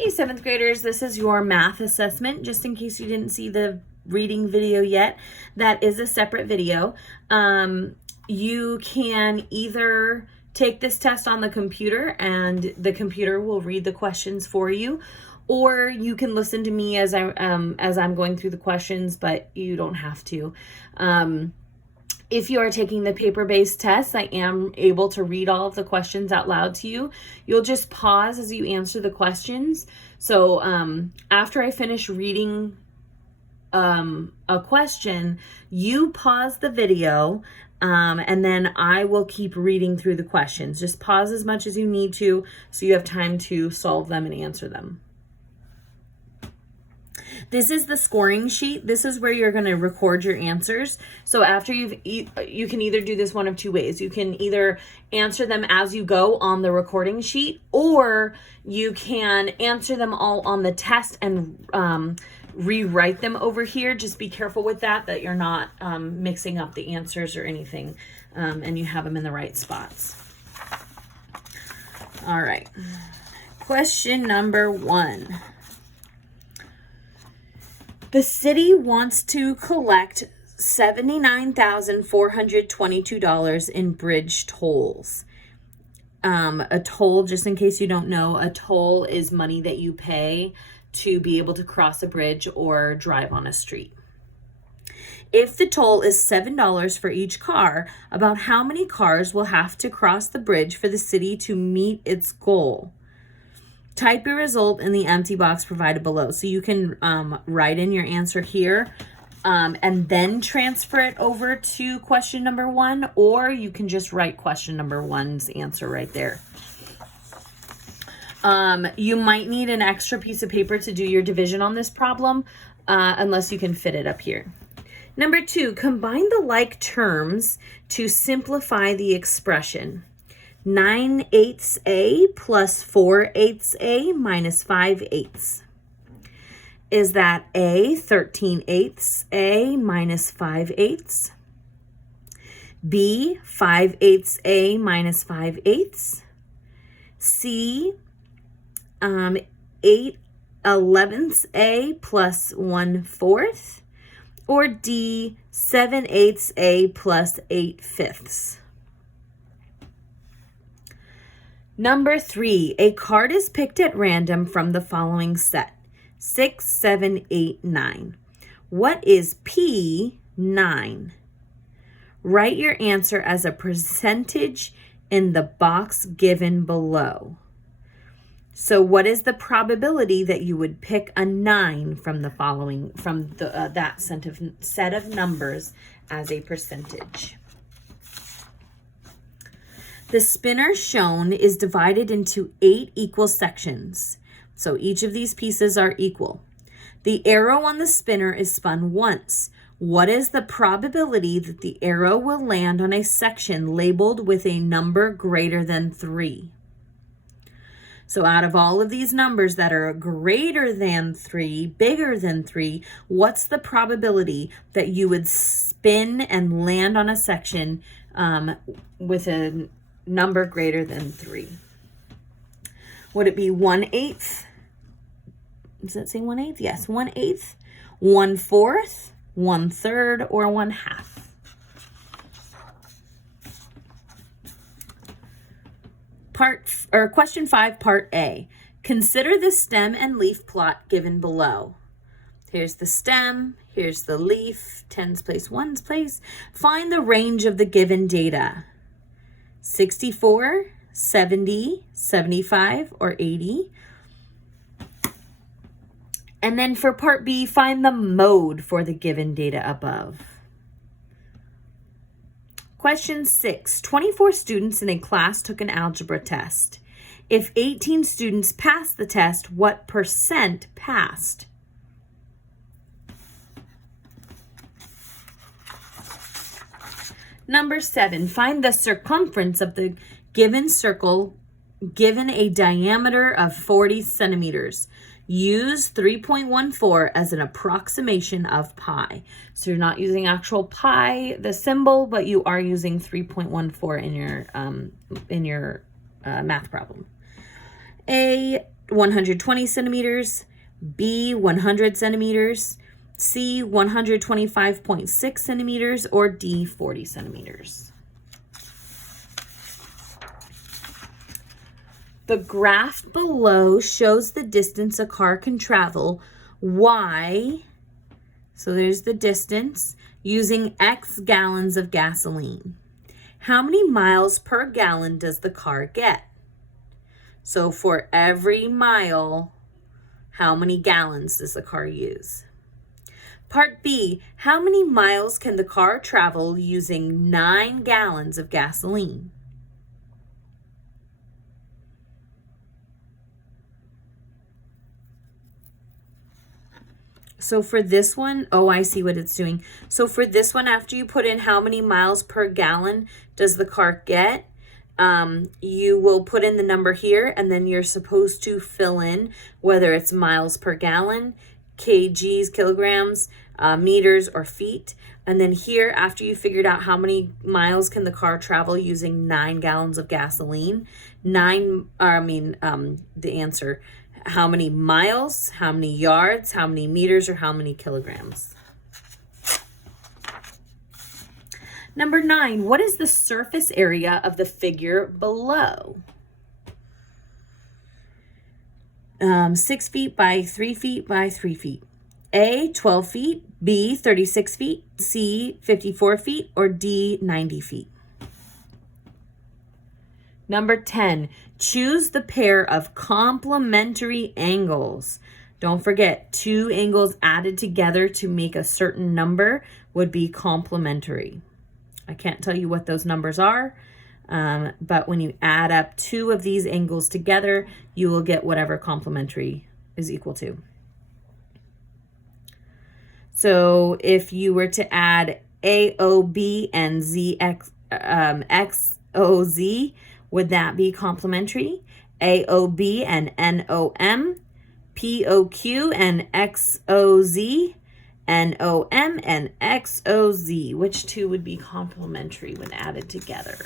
Hey, seventh graders, this is your math assessment. Just in case you didn't see the reading video yet, that is a separate video. You can either take this test on the computer and the computer will read the questions for you, or you can listen to me as I'm going through the questions, but you don't have to. If you are taking the paper-based test, I am able to read all of the questions out loud to you. You'll just pause as you answer the questions. So after I finish reading a question, you pause the video and then I will keep reading through the questions. Just pause as much as you need to so you have time to solve them and answer them. This is the scoring sheet. This is where you're going to record your answers. So after you can either do this one of two ways. You can either answer them as you go on the recording sheet, or you can answer them all on the test and rewrite them over here. Just be careful with that you're not mixing up the answers or anything, and you have them in the right spots. All right. Question number 1. The city wants to collect $79,422 in bridge tolls. A toll, just in case you don't know, a toll is money that you pay to be able to cross a bridge or drive on a street. If the toll is $7 for each car, about how many cars will have to cross the bridge for the city to meet its goal? Type your result in the empty box provided below. So you can write in your answer here and then transfer it over to question number 1, or you can just write question number 1's answer right there. You might need an extra piece of paper to do your division on this problem, unless you can fit it up here. Number 2, combine the like terms to simplify the expression. 9/8 plus 4/8 minus 5/8. Is that A, 13/8 minus 5/8? B, 5/8 minus 5/8? C, 8/11 plus 1/4? Or D, 7/8 plus 8/5? Number 3, a card is picked at random from the following set: 6, 7, 8, 9. What is P9? Write your answer as a percentage in the box given below. So what is the probability that you would pick a 9 from the following, from the that set of numbers as a percentage? The spinner shown is divided into 8 equal sections. So each of these pieces are equal. The arrow on the spinner is spun once. What is the probability that the arrow will land on a section labeled with a number greater than 3? So out of all of these numbers that are greater than 3, bigger than 3, what's the probability that you would spin and land on a section with a number greater than 3? Would it be 1/8? Does that say 1/8? Yes, 1/8, 1/4, 1/3, or 1/2? Question 5, part A. Consider the stem and leaf plot given below. Here's the stem, here's the leaf, 10's place, 1's place. Find the range of the given data. 64, 70, 75, or 80. And then for part B, find the mode for the given data above. Question 6, 24 students in a class took an algebra test. If 18 students passed the test, what percent passed? Number 7, find the circumference of the given circle given a diameter of 40 centimeters. Use 3.14 as an approximation of pi. So you're not using actual pi, the symbol, but you are using 3.14 in your math problem. A 120 centimeters, B, 100 centimeters, C, 125.6 centimeters, or D, 40 centimeters. The graph below shows the distance a car can travel, Y, so there's the distance, using X gallons of gasoline. How many miles per gallon does the car get? So for every mile, how many gallons does the car use? Part B, how many miles can the car travel using 9 gallons of gasoline? So for this one, oh, I see what it's doing. So for this one, after you put in how many miles per gallon does the car get, you will put in the number here, and then you're supposed to fill in whether it's miles per gallon, kgs, kilograms, meters, or feet. And then here, after you figured out how many miles can the car travel using 9 gallons of gasoline, the answer, how many miles, how many yards, how many meters, or how many kilograms. Number 9, what is the surface area of the figure below? 6 feet by 3 feet by 3 feet. A, 12 feet, B, 36 feet, C, 54 feet, or D, 90 feet. Number 10, choose the pair of complementary angles. Don't forget, 2 angles added together to make a certain number would be complementary. I can't tell you what those numbers are, but when you add up 2 of these angles together, you will get whatever complementary is equal to. So if you were to add AOB and XOZ, would that be complementary? AOB and NOM, POQ and XOZ, NOM and XOZ. Which 2 would be complementary when added together?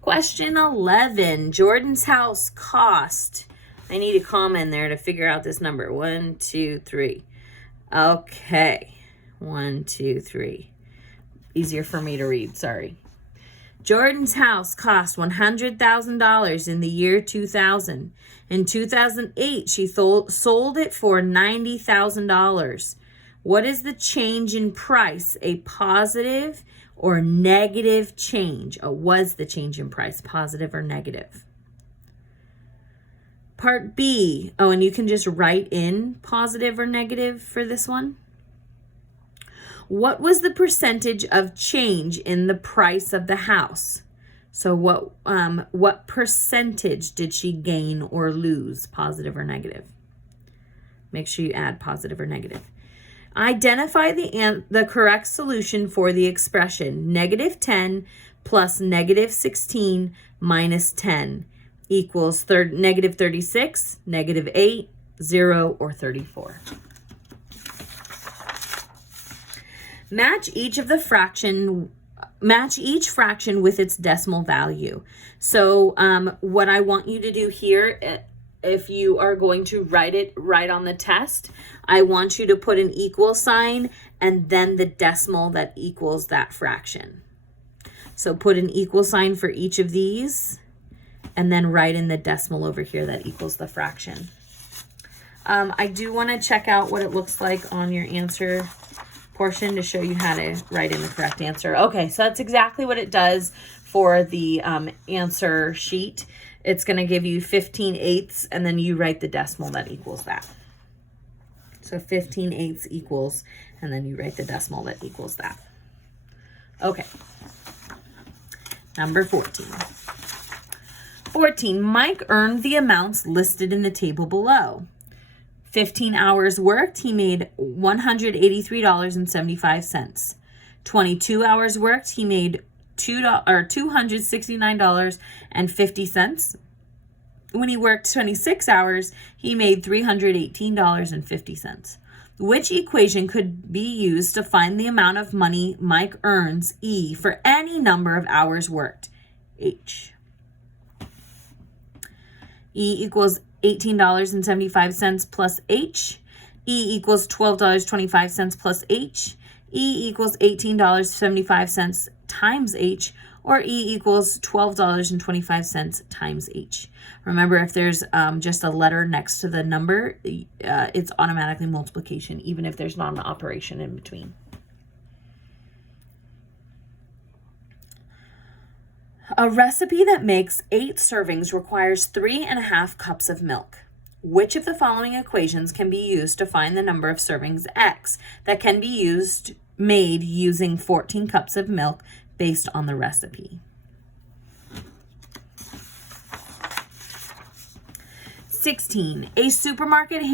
Question 11. Jordan's house cost. I need a comma in there to figure out this number. 1, 2, 3. Okay. 1, 2, 3. Easier for me to read, sorry. Jordan's house cost $100,000 in the year 2000. In 2008, she sold it for $90,000. What is the change in price? A positive or negative change? Was the change in price positive or negative? Part B. Oh, and you can just write in positive or negative for this one. What was the percentage of change in the price of the house? So what percentage did she gain or lose, positive or negative? Make sure you add positive or negative. Identify the correct solution for the expression -10 plus -16 minus 10 equals -36, -8, 0, or 34. Match each fraction with its decimal value. So what I want you to do here, if you are going to write it right on the test, I want you to put an equal sign and then the decimal that equals that fraction. So put an equal sign for each of these and then write in the decimal over here that equals the fraction. I do want to check out what it looks like on your answer portion to show you how to write in the correct answer. Okay, so that's exactly what it does for the answer sheet. It's going to give you 15/8 and then you write the decimal that equals that. So 15/8 equals, and then you write the decimal that equals that. Okay. Number 14. 14, Mike earned the amounts listed in the table below. 15 hours worked, he made $183.75. 22 hours worked, he made $269.50. When he worked 26 hours, he made $318.50. Which equation could be used to find the amount of money Mike earns, E, for any number of hours worked? H. E equals $18.75 plus H. E equals $12.25 plus H. E equals $18.75 times H, or E equals $12.25 times H. Remember, if there's just a letter next to the number, it's automatically multiplication, even if there's not an operation in between. A recipe that makes 8 servings requires 3.5 cups of milk. Which of the following equations can be used to find the number of servings X that can be made using 14 cups of milk based on the recipe? 16. A supermarket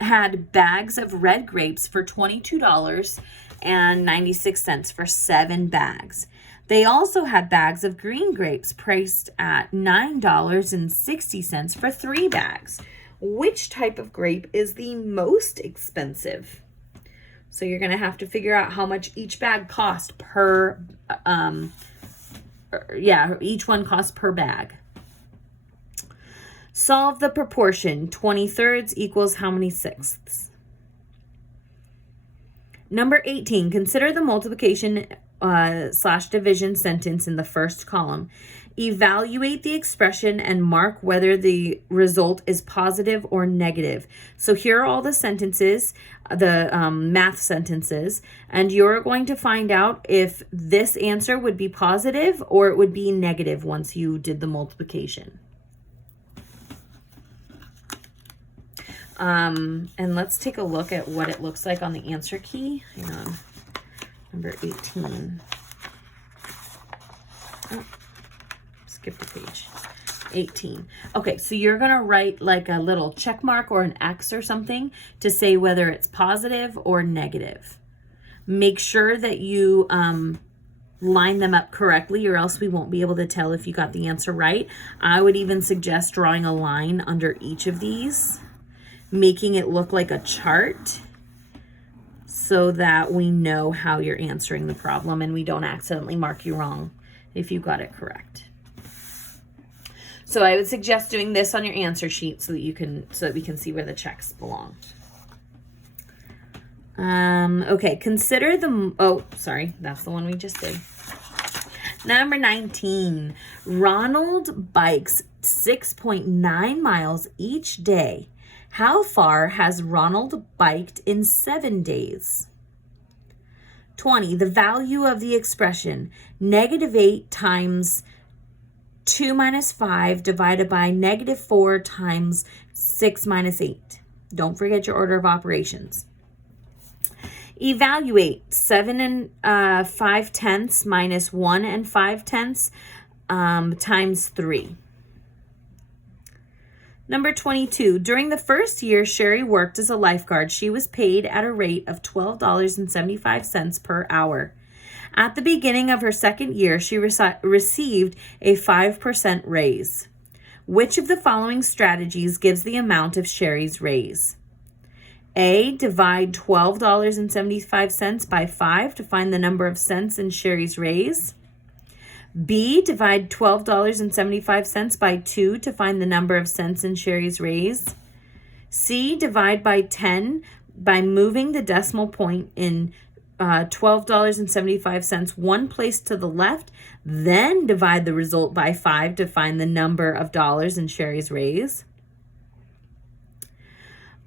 had bags of red grapes for $22.96 for 7 bags. They also had bags of green grapes priced at $9.60 for 3 bags. Which type of grape is the most expensive? So you're going to have to figure out how much each bag cost per, each one costs per bag. Solve the proportion. 20/3 equals how many sixths? Number 18, consider the multiplication / division sentence in the first column. Evaluate the expression and mark whether the result is positive or negative. So here are all the sentences, the math sentences, and you're going to find out if this answer would be positive or it would be negative once you did the multiplication. And let's take a look at what it looks like on the answer key. Hang on. Number 18. Oh, skipped a page. 18. Okay, so you're going to write like a little check mark or an X or something to say whether it's positive or negative. Make sure that you line them up correctly, or else we won't be able to tell if you got the answer right. I would even suggest drawing a line under each of these, making it look like a chart, so that we know how you're answering the problem and we don't accidentally mark you wrong if you got it correct. So I would suggest doing this on your answer sheet so that we can see where the checks belong. Okay, consider that's the one we just did. Number 19, Ronald bikes 6.9 miles each day. How far has Ronald biked in 7 days? 20. The value of the expression -8 times 2 minus 5 divided by -4 times 6 minus 8. Don't forget your order of operations. Evaluate 7 5/10 minus 1 5/10 times 3. Number 22, during the first year Sherry worked as a lifeguard, she was paid at a rate of $12.75 per hour. At the beginning of her second year, she received a 5% raise. Which of the following strategies gives the amount of Sherry's raise? A, divide $12.75 by 5 to find the number of cents in Sherry's raise. B, divide $12.75 by 2 to find the number of cents in Sherry's raise. C, divide by 10 by moving the decimal point in $12.75 one place to the left, then divide the result by 5 to find the number of dollars in Sherry's raise.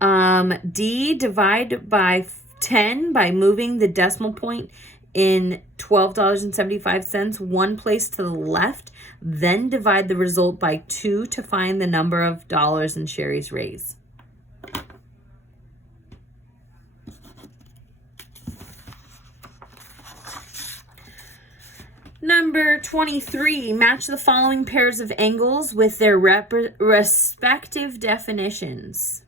D, divide by 10 by moving the decimal point in $12.75 one place to the left, then divide the result by 2 to find the number of dollars in Sherry's raise. Number 23, match the following pairs of angles with their respective definitions.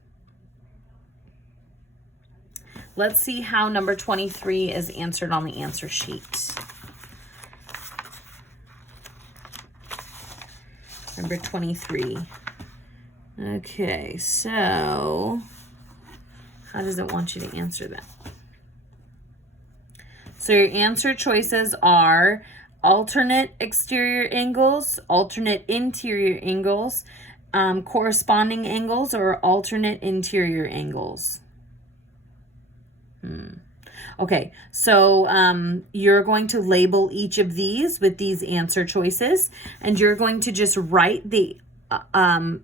Let's see how number 23 is answered on the answer sheet. Number 23. Okay, so how does it want you to answer that? So your answer choices are alternate exterior angles, alternate interior angles, corresponding angles or alternate interior angles? Okay, so you're going to label each of these with these answer choices, and you're going to just write the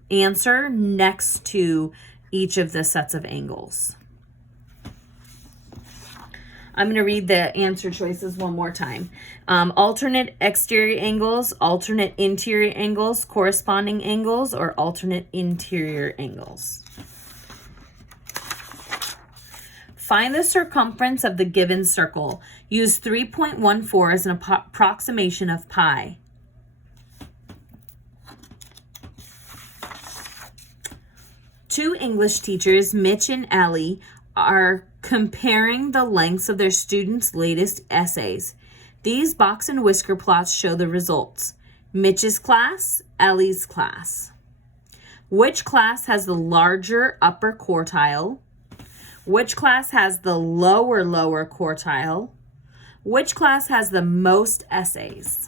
answer next to each of the sets of angles. I'm going to read the answer choices one more time. Alternate exterior angles, alternate interior angles, corresponding angles, or alternate interior angles. Find the circumference of the given circle. Use 3.14 as an approximation of pi. Two English teachers, Mitch and Ellie, are comparing the lengths of their students' latest essays. These box and whisker plots show the results. Mitch's class, Ellie's class. Which class has the larger upper quartile? Which class has the lower quartile? Which class has the most essays?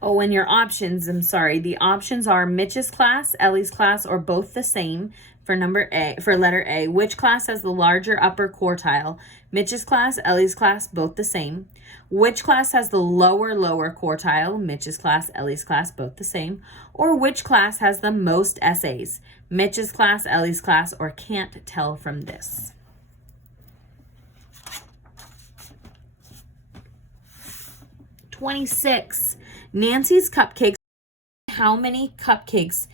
Oh, and your options, I'm sorry. The options are Mitch's class, Ellie's class, or both the same for letter A. Which class has the larger upper quartile? Mitch's class, Ellie's class, both the same. Which class has the lower quartile? Mitch's class, Ellie's class, both the same. Or which class has the most essays? Mitch's class, Ellie's class, or can't tell from this. (26) Nancy's Cupcakes. How many cupcakes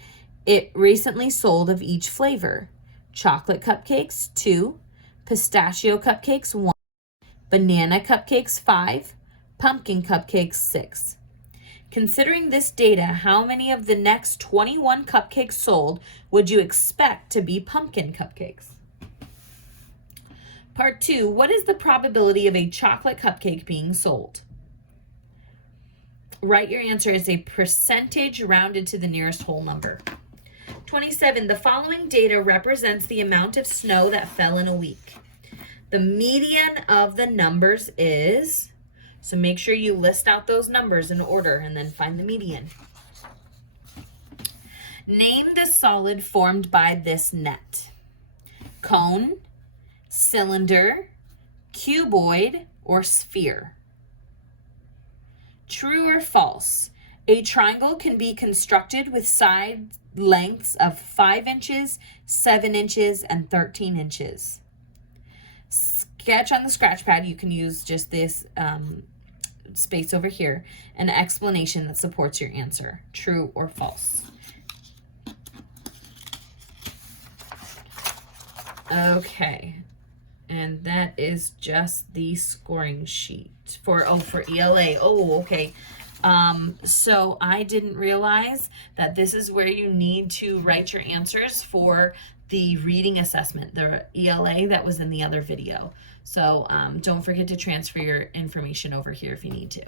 it recently sold of each flavor? Chocolate cupcakes, 2. Pistachio cupcakes, 1. Banana cupcakes, 5. Pumpkin cupcakes, 6. Considering this data, how many of the next 21 cupcakes sold would you expect to be pumpkin cupcakes? Part 2, what is the probability of a chocolate cupcake being sold? Write your answer as a percentage rounded to the nearest whole number. 27, the following data represents the amount of snow that fell in a week. The median of the numbers is, so make sure you list out those numbers in order and then find the median. Name the solid formed by this net. Cone, cylinder, cuboid, or sphere. True or false? A triangle can be constructed with side lengths of 5 inches, 7 inches, and 13 inches. Sketch on the scratch pad. You can use just this space over here, an explanation that supports your answer. True or false? Okay. And that is just the scoring sheet for ELA. Oh, okay. So I didn't realize that this is where you need to write your answers for the reading assessment, the ELA that was in the other video. So don't forget to transfer your information over here if you need to.